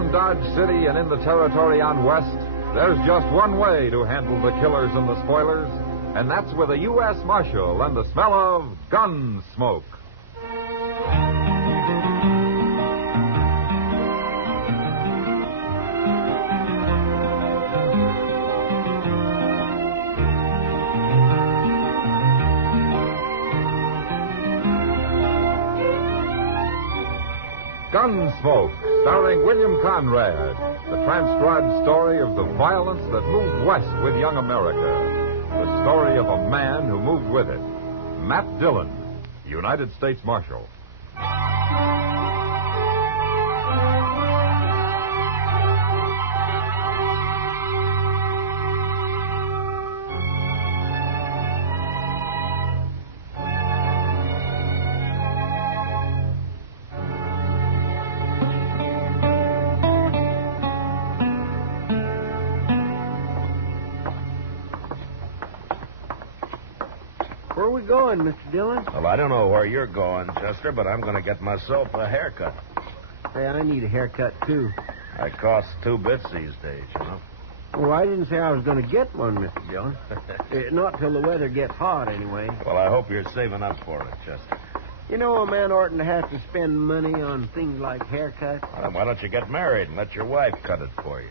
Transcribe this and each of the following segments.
Around Dodge City and in the territory on West, there's just one way to handle the killers and the spoilers, and that's with a U.S. Marshal and the smell of gun smoke. Gunsmoke, starring William Conrad, the transcribed story of the violence that moved west with young America. The story of a man who moved with it. Matt Dillon, United States Marshal. Where are we going, Mr. Dillon? Well, I don't know where you're going, Chester, but I'm going to get myself a haircut. Hey, I need a haircut, too. That costs 2 bits these days, you know. Well, I didn't say I was going to get one, Mr. Dillon. Not till the weather gets hot, anyway. Well, I hope you're saving up for it, Chester. You know, a man oughtn't to have to spend money on things like haircuts. Well, then why don't you get married and let your wife cut it for you?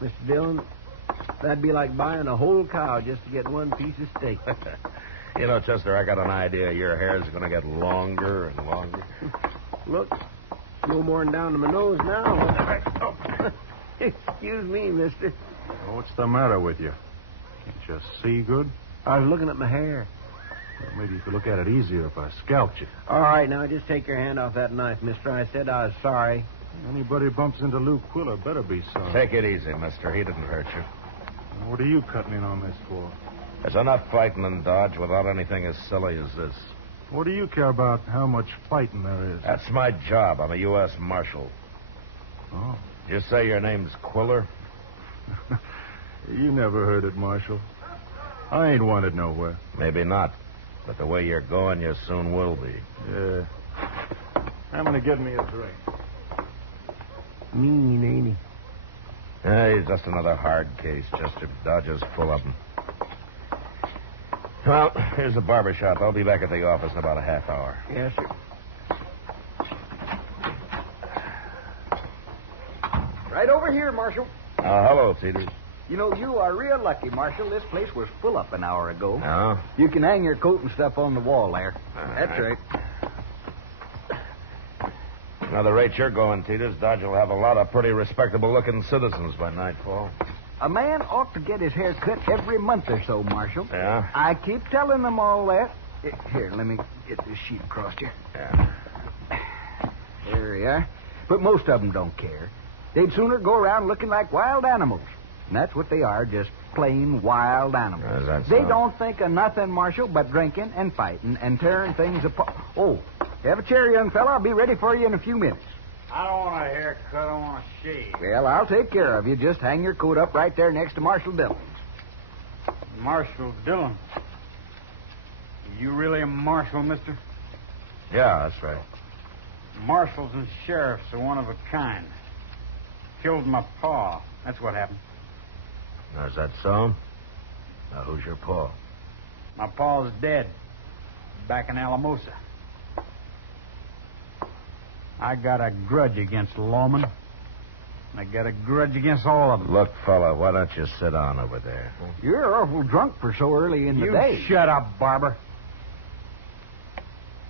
Mr. Dillon, that'd be like buying a whole cow just to get one piece of steak. You know, Chester, I got an idea your hair's going to get longer and longer. Look, no more than down to my nose now. Excuse me, mister. Well, what's the matter with you? Can't you see good? I was looking at my hair. Well, maybe you could look at it easier if I scalped you. All right, now just take your hand off that knife, mister. I said I was sorry. Anybody bumps into Luke Quiller better be sorry. Take it easy, mister. He didn't hurt you. What are you cutting in on this for? There's enough fighting in Dodge without anything as silly as this. What do you care about how much fighting there is? That's my job. I'm a U.S. Marshal. Oh. You say your name's Quiller? You never heard it, Marshal. I ain't wanted nowhere. Maybe not. But the way you're going, you soon will be. Yeah. I'm going to get me a drink. Mean, ain't he? Yeah, he's just another hard case. Chester. Dodge is full of them. Well, here's the barber shop. I'll be back at the office in about a half hour. Yes, sir. Right over here, Marshal. Hello, Cedar. You know, you are real lucky, Marshal. This place was full up an hour ago. No? You can hang your coat and stuff on the wall there. That's right. Now, the rate you're going, Teeters, Dodge will have a lot of pretty respectable-looking citizens by nightfall. A man ought to get his hair cut every month or so, Marshal. Yeah? I keep telling them all that. Here, let me get this sheet across you. Yeah. There we are. But most of them don't care. They'd sooner go around looking like wild animals. And that's what they are, just plain wild animals. They don't think of nothing, Marshal, but drinking and fighting and tearing things apart. Oh, have a chair, young fella. I'll be ready for you in a few minutes. I don't want a haircut. I want a shave. Well, I'll take care of you. Just hang your coat up right there next to Marshal Dillon's. Marshal Dillon. You really a marshal, mister? Yeah, that's right. Marshals and sheriffs are one of a kind. Killed my pa. That's what happened. Now, is that so? Now, who's your pa? My pa's dead. Back in Alamosa. I got a grudge against lawmen. I got a grudge against all of them. Look, fella, why don't you sit down over there? You're awful drunk for so early in the day. You shut up, Barber.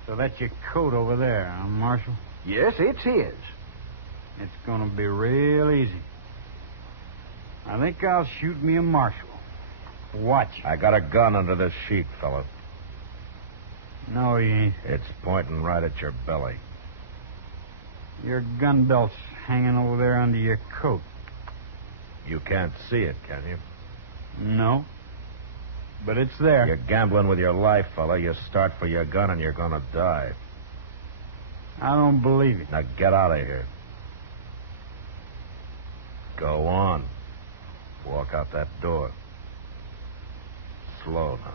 So that's your coat over there, huh, Marshal? Yes, it's his. It's going to be real easy. I think I'll shoot me a marshal. Watch. I got a gun under this sheet, fella. No, you ain't. It's pointing right at your belly. Your gun belt's hanging over there under your coat. You can't see it, can you? No. But it's there. You're gambling with your life, fella. You start for your gun and you're going to die. I don't believe it. Now get out of here. Go on. Walk out that door. Slow now.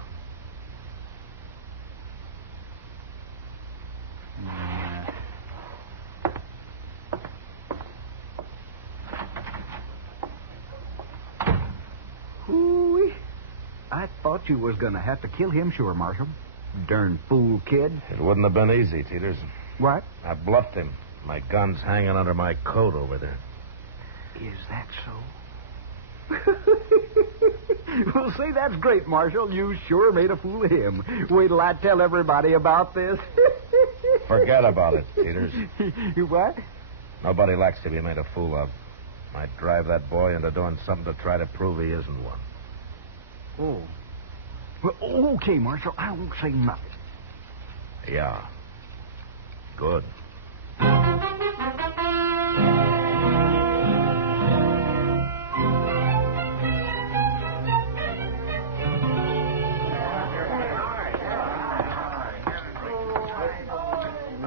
I thought you was going to have to kill him, sure, Marshal. Darn fool kid. It wouldn't have been easy, Teeters. What? I bluffed him. My gun's hanging under my coat over there. Is that so? Well, say, that's great, Marshal. You sure made a fool of him. Wait till I tell everybody about this. Forget about it, Teeters. What? Nobody likes to be made a fool of. Might drive that boy into doing something to try to prove he isn't one. Oh. Well, okay, Marshal. I won't say nothing. Yeah. Good.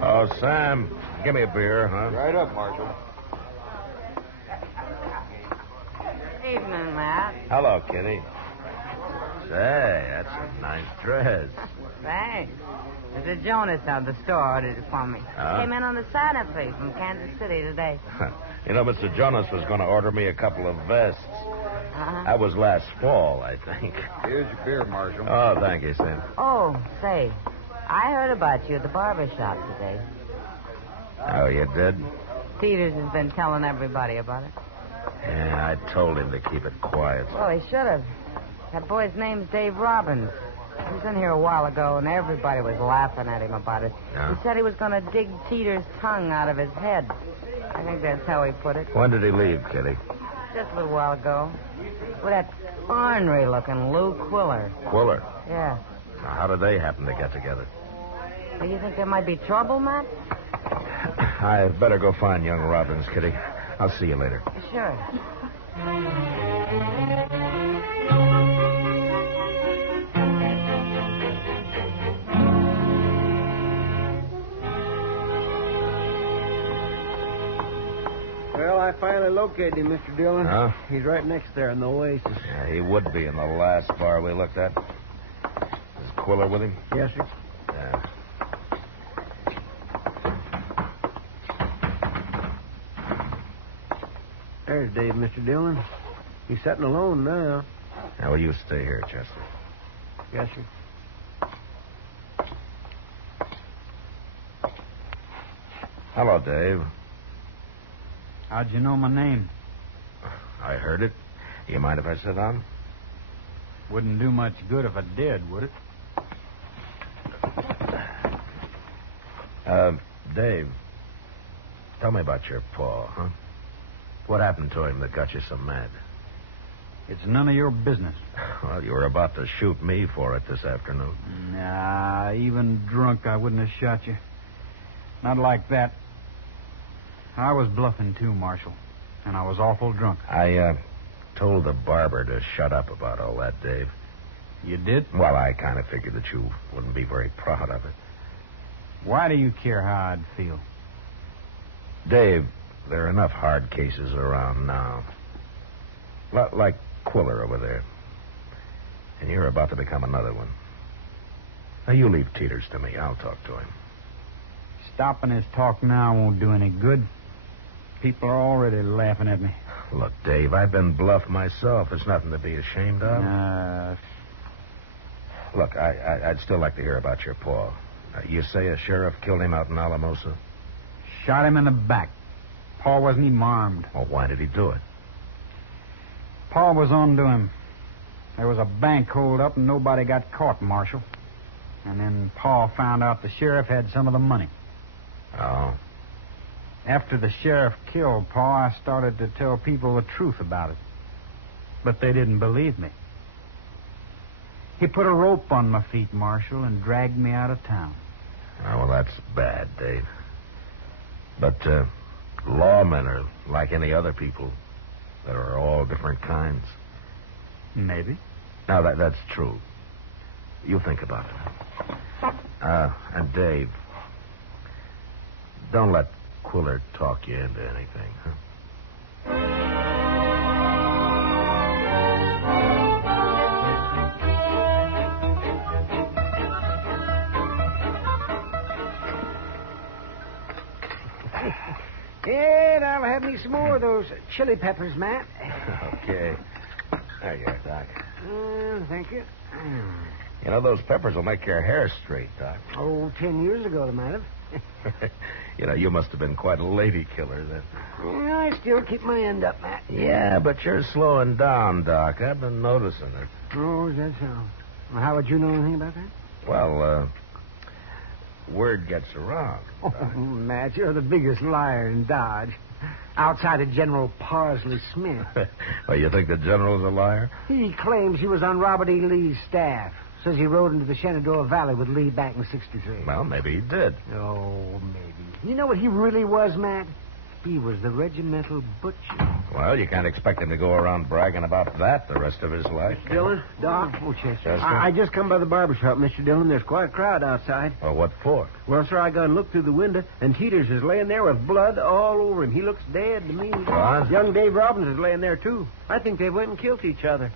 Oh, Sam, give me a beer, huh? Right up, Marshal. Evening, Matt. Hello, Kitty. Say, that's a nice dress. Thanks. Mr. Jonas of the store ordered it for me. Huh? Came in on the Santa Fe from Kansas City today. You know, Mr. Jonas was going to order me a couple of vests. That was last fall, I think. Here's your beer, Marshal. Oh, thank you, Sam. Oh, say, I heard about you at the barber shop today. Oh, you did? Peters has been telling everybody about it. Yeah, I told him to keep it quiet. Well, he should have. That boy's name's Dave Robbins. He was in here a while ago, and everybody was laughing at him about it. Yeah? He said he was going to dig Teeter's tongue out of his head. I think that's how he put it. When did he leave, Kitty? Just a little while ago. With that ornery-looking Lou Quiller. Quiller. Yeah. Now, how did they happen to get together? Do you think there might be trouble, Matt? I better go find young Robbins, Kitty. I'll see you later. Sure. Well, I finally located him, Mr. Dillon. Huh? He's right next there in the Oasis. Yeah, he would be in the last bar we looked at. Is Quiller with him? Yes, sir. Yeah. There's Dave, Mr. Dillon. He's sitting alone now. Now, will you stay here, Chester? Yes, sir. Hello, Dave. How'd you know my name? I heard it. You mind if I sit down? Wouldn't do much good if I did, would it? Dave, tell me about your paw, huh? What happened to him that got you so mad? It's none of your business. Well, you were about to shoot me for it this afternoon. Nah, even drunk, I wouldn't have shot you. Not like that. I was bluffing too, Marshal, and I was awful drunk. I told the barber to shut up about all that, Dave. You did? Well, I kind of figured that you wouldn't be very proud of it. Why do you care how I'd feel? Dave, there are enough hard cases around now. Like Quiller over there. And you're about to become another one. Now, you leave Teeters to me. I'll talk to him. Stopping his talk now won't do any good. People are already laughing at me. Look, Dave, I've been bluffed myself. There's nothing to be ashamed of. Look, I'd still like to hear about your paw. You say a sheriff killed him out in Alamosa? Shot him in the back. Paul wasn't even armed. Well, why did he do it? Paul was on to him. There was a bank hold up and nobody got caught, Marshal. And then Paul found out the sheriff had some of the money. Oh? After the sheriff killed Paul, I started to tell people the truth about it. But they didn't believe me. He put a rope on my feet, Marshal, and dragged me out of town. Oh, well, that's bad, Dave. But lawmen are like any other people. There are all different kinds. Maybe. Now, that's true. You think about it. And Dave, don't let Quiller talk you into anything, huh? And I'll have me some more of those chili peppers, Matt. Okay. There you are, Doc. Thank you. You know, those peppers will make your hair straight, Doc. Oh, 10 years ago, they might have. You know, you must have been quite a lady killer then. Yeah, I still keep my end up, Matt. Yeah, but you're slowing down, Doc. I've been noticing it. Oh, is that so? Well, how would you know anything about that? Well, word gets around. Oh, Matt, you're the biggest liar in Dodge. Outside of General Parsley Smith. Well, you think the general's a liar? He claims he was on Robert E. Lee's staff. Says he rode into the Shenandoah Valley with Lee back in '63. Well, maybe he did. Oh, maybe. You know what he really was, Matt? He was the regimental butcher. Well, you can't expect him to go around bragging about that the rest of his life. Dillon, Doc. Oh, Chester. Chester? I just come by the barber shop, Mr. Dillon. There's quite a crowd outside. Well, what for? Well, sir, I got to look through the window, and Teeters is laying there with blood all over him. He looks dead to me. What? Young Dave Robbins is laying there, too. I think they went and killed each other.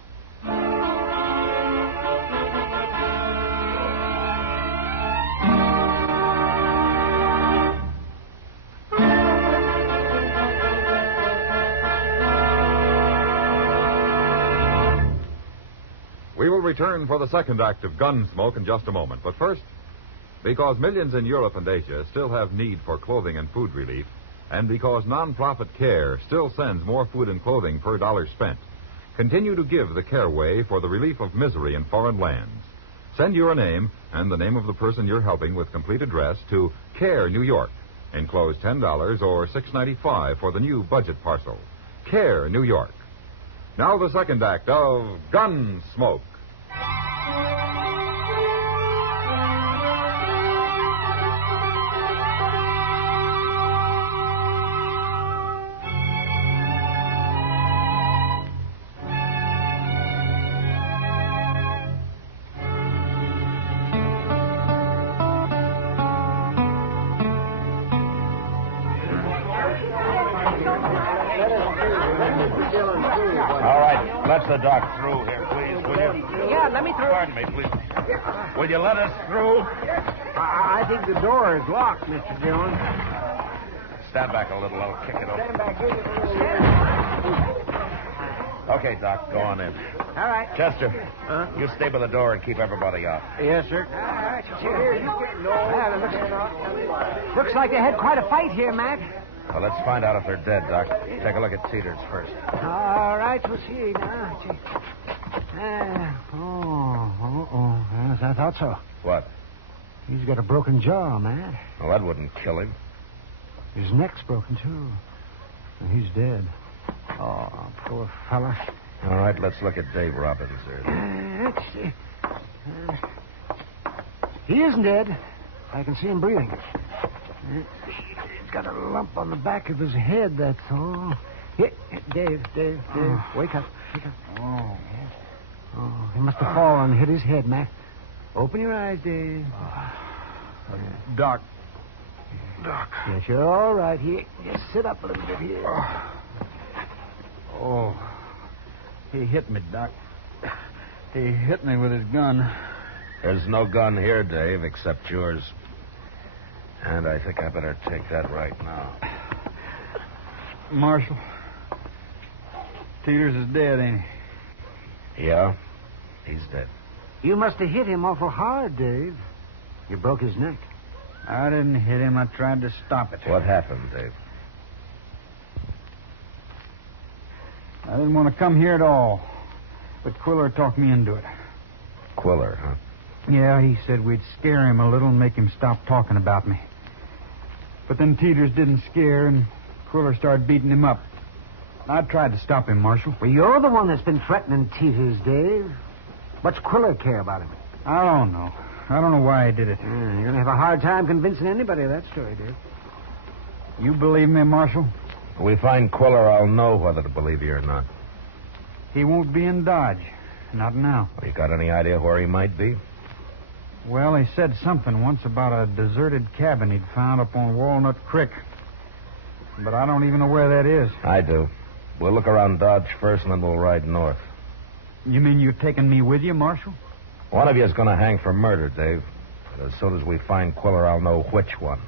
We will return for the second act of Gunsmoke in just a moment. But first, because millions in Europe and Asia still have need for clothing and food relief, and because nonprofit CARE still sends more food and clothing per dollar spent, continue to give the CARE way for the relief of misery in foreign lands. Send your name and the name of the person you're helping with complete address to CARE, New York. Enclose $10 or $6.95 for the new budget parcel. CARE, New York. Now the second act of Gunsmoke. All right, let the doc through here, please, will you? Yeah, let me through. Pardon me, please. Will you let us through? I think the door is locked, Mr. Dillon. Stand back a little. I'll kick it open. Stand back here. Okay, Doc, go on in. All right. Chester, you stay by the door and keep everybody out. Yes, sir. All right, here. Looks like they had quite a fight here, Matt. Well, let's find out if they're dead, Doc. Take a look at Teeters first. All right, we'll see now. Yes, I thought so. What? He's got a broken jaw, Matt. Well, that wouldn't kill him. His neck's broken, too. And he's dead. Oh, poor fella. All right, let's look at Dave Robbins there. Let's see. He isn't dead. I can see him breathing. He's got a lump on the back of his head, that's all. Here, Dave, wake up. Wake up. Oh, he must have fallen and hit his head, Matt. Open your eyes, Dave. Doc. Yes, you're all right. Here, just sit up a little bit here. Oh. He hit me, Doc. He hit me with his gun. There's no gun here, Dave, except yours. And I think I better take that right now. Marshal. Teeters is dead, ain't he? Yeah, he's dead. You must have hit him awful hard, Dave. You broke his neck. I didn't hit him. I tried to stop it. What happened, Dave? I didn't want to come here at all. But Quiller talked me into it. Quiller, huh? Yeah, he said we'd scare him a little and make him stop talking about me. But then Teeters didn't scare, and Quiller started beating him up. I tried to stop him, Marshal. Well, you're the one that's been threatening Teeters, Dave. What's Quiller care about him? I don't know. I don't know why he did it. You're going to have a hard time convincing anybody of that story, Dave. You believe me, Marshal? When we find Quiller, I'll know whether to believe you or not. He won't be in Dodge. Not now. Well, you got any idea where he might be? Well, he said something once about a deserted cabin he'd found up on Walnut Creek. But I don't even know where that is. I do. We'll look around Dodge first, and then we'll ride north. You mean you're taking me with you, Marshal? One of you is going to hang for murder, Dave. But as soon as we find Quiller, I'll know which one.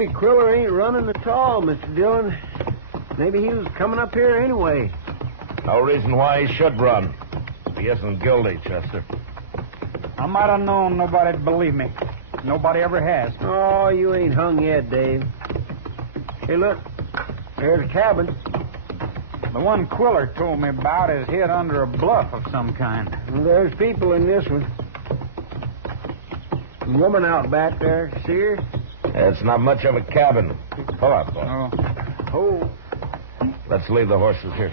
Maybe Quiller ain't running at all, Mr. Dillon. Maybe he was coming up here anyway. No reason why he should run. He isn't guilty, Chester. I might have known nobody'd believe me. Nobody ever has. Oh, you ain't hung yet, Dave. Hey, look. There's a cabin. The one Quiller told me about is hid under a bluff of some kind. Well, there's people in this one. A woman out back there. See her? It's not much of a cabin. Pull up, boy. Oh. Let's leave the horses here.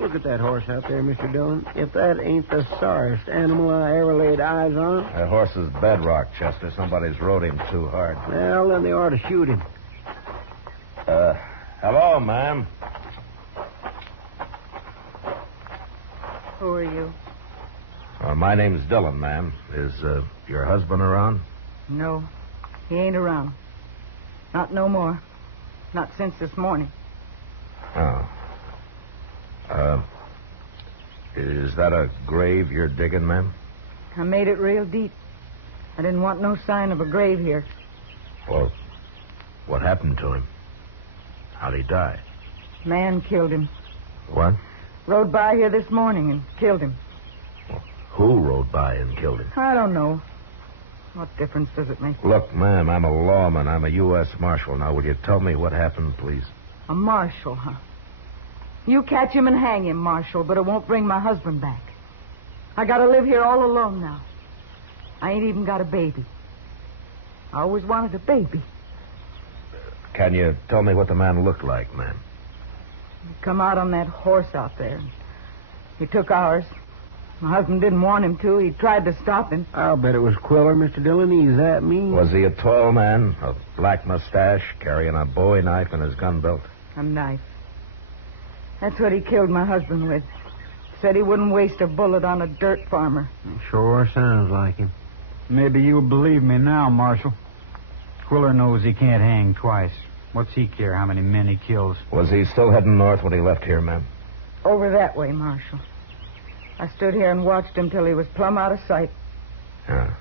Look at that horse out there, Mr. Dillon. If that ain't the sorriest animal I ever laid eyes on. That horse is bedrock, Chester. Somebody's rode him too hard. Well, then they ought to shoot him. Hello, ma'am. Who are you? My name's Dillon, ma'am. Is your husband around? No, he ain't around. Not no more. Not since this morning. Oh. Is that a grave you're digging, ma'am? I made it real deep. I didn't want no sign of a grave here. Well, what happened to him? How'd he die? Man killed him. What? Rode by here this morning and killed him. Well, who rode by and killed him? I don't know. What difference does it make? Look, ma'am, I'm a lawman. I'm a U.S. Marshal. Now, will you tell me what happened, please? A marshal, huh? You catch him and hang him, Marshal, but it won't bring my husband back. I gotta live here all alone now. I ain't even got a baby. I always wanted a baby. Can you tell me what the man looked like, ma'am? He come out on that horse out there. He took ours. My husband didn't want him to. He tried to stop him. I'll bet it was Quiller, Mr. Dillon. He's that mean. Was he a tall man? A black mustache, carrying a bowie knife in his gun belt? A knife. That's what he killed my husband with. Said he wouldn't waste a bullet on a dirt farmer. Sure sounds like him. Maybe you'll believe me now, Marshal. Quiller knows he can't hang twice. What's he care how many men he kills? Was he still heading north when he left here, ma'am? Over that way, Marshal. I stood here and watched him till he was plumb out of sight. Yeah.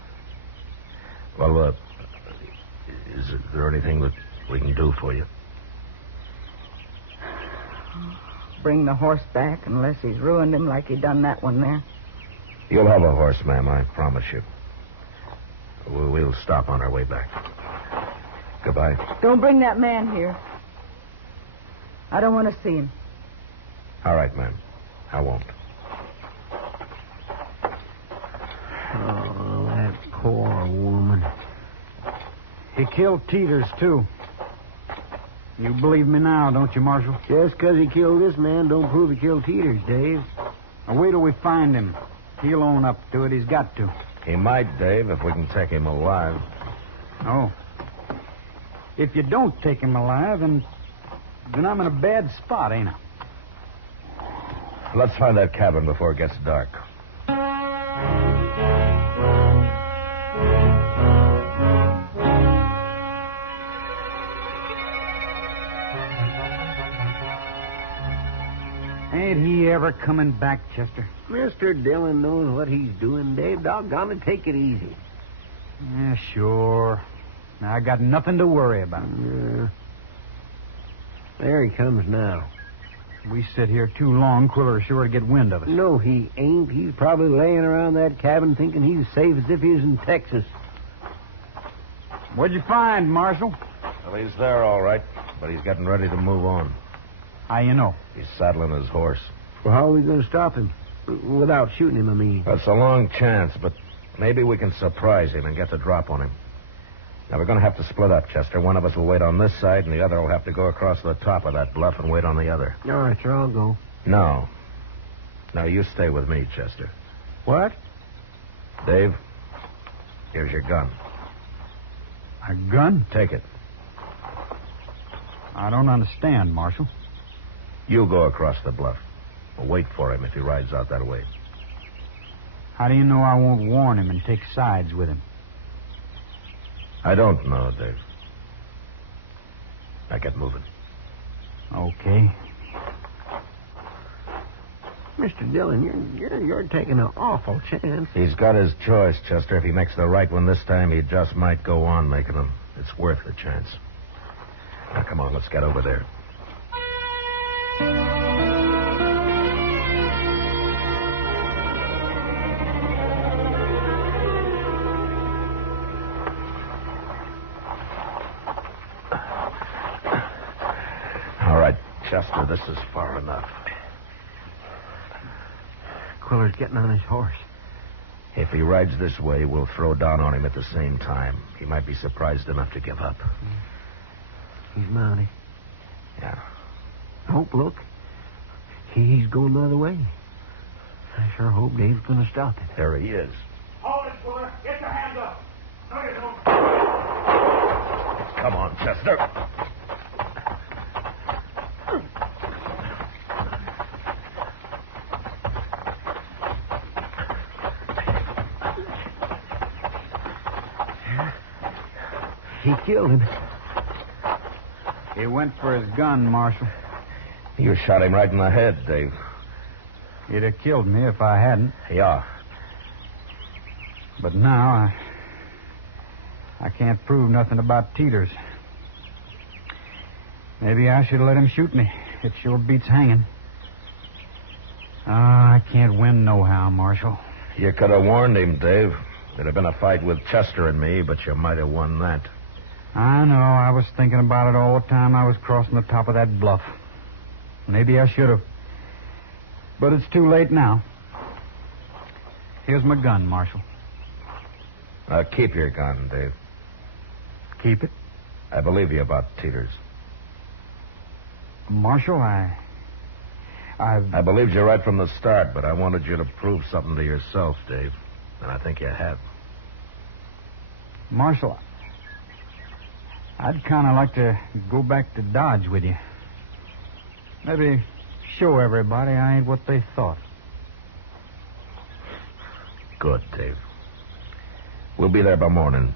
Well, is there anything that we can do for you? Bring the horse back unless he's ruined him like he done that one there. You'll have a horse, ma'am, I promise you. We'll stop on our way back. Goodbye. Don't bring that man here. I don't want to see him. All right, ma'am. I won't. Oh, that poor woman. He killed Teeters, too. You believe me now, don't you, Marshal? Just because he killed this man don't prove he killed Teeters, Dave. Now, wait till we find him. He'll own up to it. He's got to. He might, Dave, if we can take him alive. Oh. If you don't take him alive, then I'm in a bad spot, ain't I? Let's find that cabin before it gets dark. Ain't he ever coming back, Chester? Mr. Dillon knows what he's doing, Dave. Doggone it, take it easy. Yeah, sure. Now, I got nothing to worry about. There he comes now. We sit here too long, Quiller's sure to get wind of us. No, he ain't. He's probably laying around that cabin thinking he's safe as if he was in Texas. What'd you find, Marshal? Well, he's there, all right, but he's getting ready to move on. How you know? He's saddling his horse. Well, how are we going to stop him? Without shooting him, I mean. That's a long chance, but maybe we can surprise him and get the drop on him. Now, we're going to have to split up, Chester. One of us will wait on this side, and the other will have to go across the top of that bluff and wait on the other. All right, sir, I'll go. No. No, you stay with me, Chester. What? Dave, here's your gun. A gun? Take it. I don't understand, Marshal. You go across the bluff. We'll wait for him if he rides out that way. How do you know I won't warn him and take sides with him? I don't know, Dave. Now get moving. Okay. Mr. Dillon, you're taking an awful chance. He's got his choice, Chester. If he makes the right one this time, he just might go on making them. It's worth the chance. Now, come on, let's get over there. All right, Chester, this is far enough. Quiller's getting on his horse. If he rides this way, we'll throw down on him at the same time. He might be surprised enough to give up. He's mounted. Yeah. Oh, look. He's going the other way. I sure hope Dave's going to stop it. There he is. Hold it, Quiller. Get your hands up. No, you don't. Come on, Chester. He killed him. He went for his gun, Marshal. You shot him right in the head, Dave. He'd have killed me if I hadn't. Yeah. But now, I can't prove nothing about Teeters. Maybe I should let him shoot me. It sure beats hanging. I can't win nohow, Marshal. You could have warned him, Dave. There'd have been a fight with Chester and me, but you might have won that. I know. I was thinking about it all the time I was crossing the top of that bluff. Maybe I should have. But it's too late now. Here's my gun, Marshal. Keep your gun, Dave. Keep it? I believe you about Teeters. Marshal, I believed you right from the start, but I wanted you to prove something to yourself, Dave. And I think you have. Marshal, I'd kind of like to go back to Dodge with you. Maybe show everybody I ain't what they thought. Good, Dave. We'll be there by morning.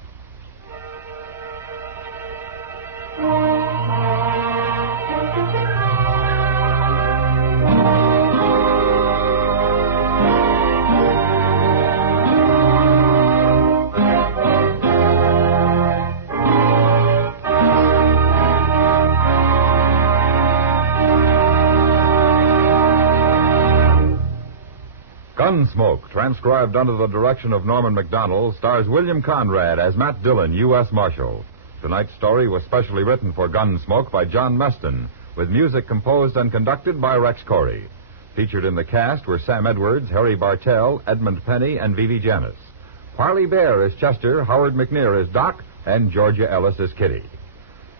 Gunsmoke, transcribed under the direction of Norman MacDonnell, stars William Conrad as Matt Dillon, U.S. Marshal. Tonight's story was specially written for Gunsmoke by John Meston, with music composed and conducted by Rex Corey. Featured in the cast were Sam Edwards, Harry Bartell, Edmund Penny, and Vivi Janis. Parley Baer as Chester, Howard McNear as Doc, and Georgia Ellis as Kitty.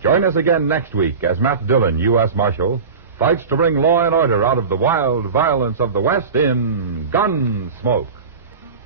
Join us again next week as Matt Dillon, U.S. Marshal, fights to bring law and order out of the wild violence of the West in Gunsmoke.